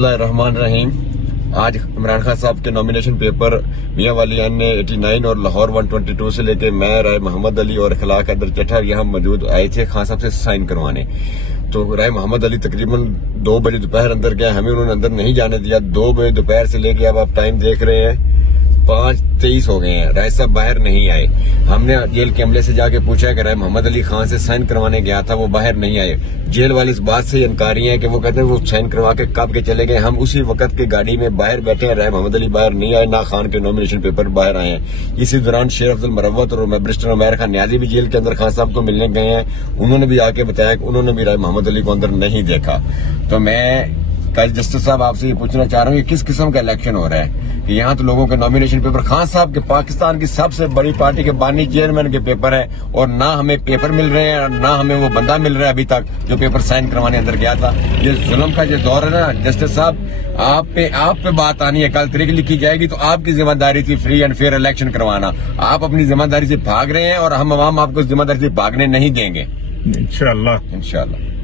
बिस्मिल्लाहिर्रहमानिर्रहीम। आज इमरान खान साहब के नॉमिनेशन पेपर मियां वालियान ने 89 और लाहौर 122 से लेके मैं, राय मोहम्मद अली और इखलाक हैदर चट्ठा यहाँ मौजूद आए थे खान साहब से साइन करवाने। तो राय मोहम्मद अली तकरीबन 2 बजे दोपहर अंदर गया, हमें उन्होंने अंदर नहीं जाने दिया। 2 बजे दोपहर से लेके अब आप टाइम देख रहे हैं 5:23 हो गए हैं, राय साहब बाहर नहीं आए। हमने जेल के अमले से जाके पूछा कि राय मोहम्मद अली खान से साइन करवाने गया था, वो बाहर नहीं आए। जेल वाले इस बात से इनकारी हैं कि वो कहते हैं वो साइन करवा के कब के चले गए। हम उसी वक्त की गाड़ी में बाहर बैठे हैं, राय मोहम्मद अली बाहर नहीं आए, ना खान के नॉमिनेशन पेपर बाहर आए हैं। इसी दौरान शेर अब्दुल मरवत और बैरिस्टर उमैर खान न्याजी भी जेल के अंदर खान साहब को मिलने गए हैं। उन्होंने भी आके बताया कि उन्होंने भी राय मोहम्मद अली को अंदर नहीं देखा। तो मैं कल जस्टिस साहब आपसे ये पूछना चाह रहा हूँ, किस किस्म का इलेक्शन हो रहा है कि यहाँ तो लोगों के नॉमिनेशन पेपर खान साहब के पाकिस्तान की सबसे बड़ी पार्टी के बानी चेयरमैन के पेपर है और ना हमें पेपर मिल रहे हैं और ना हमें वो बंदा मिल रहा है अभी तक जो पेपर साइन करवाने अंदर गया था। ये जुल्म का जो दौर है ना जस्टिस साहब, आप पे बात आनी है, कल तरीके लिखी जाएगी तो आपकी जिम्मेदारी थी फ्री एंड फेयर इलेक्शन करवाना। आप अपनी जिम्मेदारी से भाग रहे हैं और हम आवाम आपको जिम्मेदारी से भागने नहीं देंगे। इंशाअल्लाह।